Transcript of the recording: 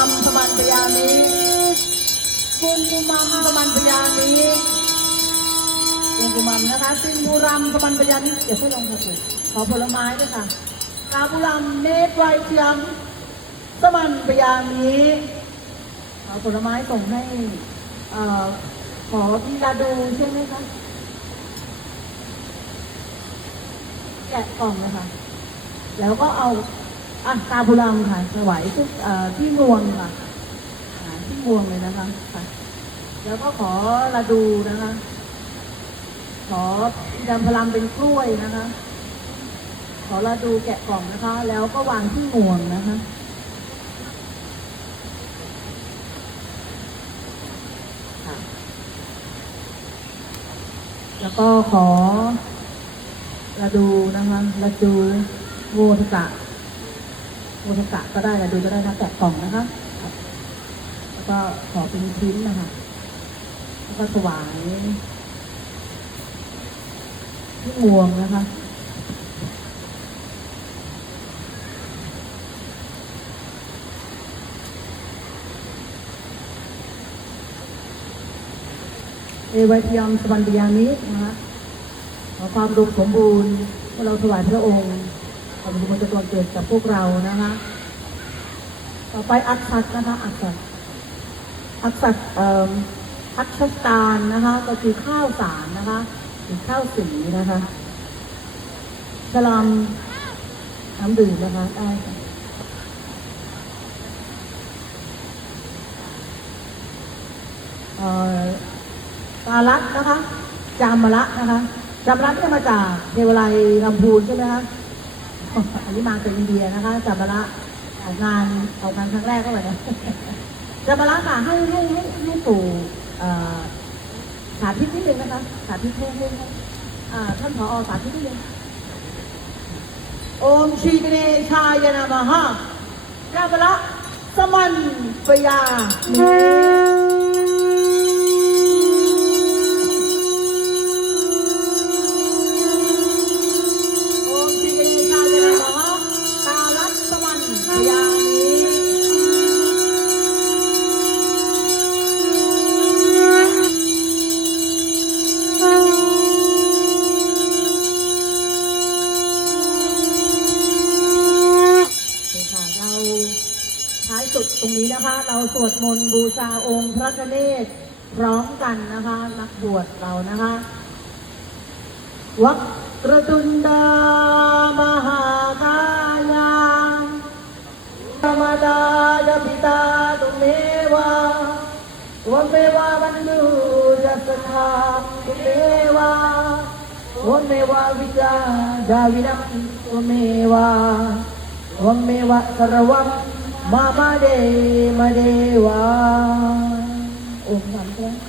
มัมสมันปยามิกุมกุมัมสมันปยามิกุมกุมัมนะคะซิงบุรัมสมันปยามิเดี๋ยวเพื่อลงค่ะคุณขอผลไม้ด้วยค่ะกาบุรัมเนตไวเทียมสมันปยามิขอผลไม้ส่งให้เอ่อขอที่ลาดูใช่ไหมคะแกะกล่องเลยค่ะแล้วก็เอา อะกาบุรัมค่ะถวายทุกที่งวงค่ะที่งวงเลยนะคะค่ะ แล้วก็ขอระดูนะคะ ขอดำพลังเป็นกล้วยนะคะ ขอระดูแกะกล่องนะคะ แล้วก็วางที่งวงนะคะค่ะแล้วก็ขอระดูนะคะระดูโวทกะ โวทกะก็ได้ระดูก็ได้นะแกะกล่องนะคะแล้วก็ขอเป็นชิ้นนะคะแล้วก็ถวายที่งวงนะคะเอวาทยมสวันติยามินะคะขอความรุมสมบูรณ์เมื่อเราถวายพระองค์ ขอพระองค์จะตรวเกิดกับพวกเรานะคะต่อไปอักษัตนะคะอักษัตอักษัตเอ่ออักษตานนะคะก็คือข้าวสารนะคะหรือข้าวสีนะคะสลามน้ำดื่มนะคะได้ค่ะเอ่อปาลัดนะคะ จามละนะคะจามละที่มาจากเทวไลลำพูนใช่ไหมคะ อันนี้มาจากอินเดียนะคะจามละงานออกงานครั้งแรกก็แบบนี้จามละค่ะให้ให้ให้ให้ปู่สาธิตนิดนึงนะคะ สาธิตให้ให้ท่านผอสาธิตนิดนึงโอมชีกเนชายนามหะจามละสมันปยา สุดตรงนี้นะคะ เราสวดมนต์บูชาองค์พระกเนศพร้อมกันนะคะ นักบวชเรานะคะวักรตุนดามหากายาธรรมดาดพิตาตุเมวาวัเมวาบันดูจัสธาตุเมวาวัเมวาวิจาดาวินัมตุเมวาวัมเมวะสรวัม มามาเดมาเดวาโอ้ยน้ำเท่า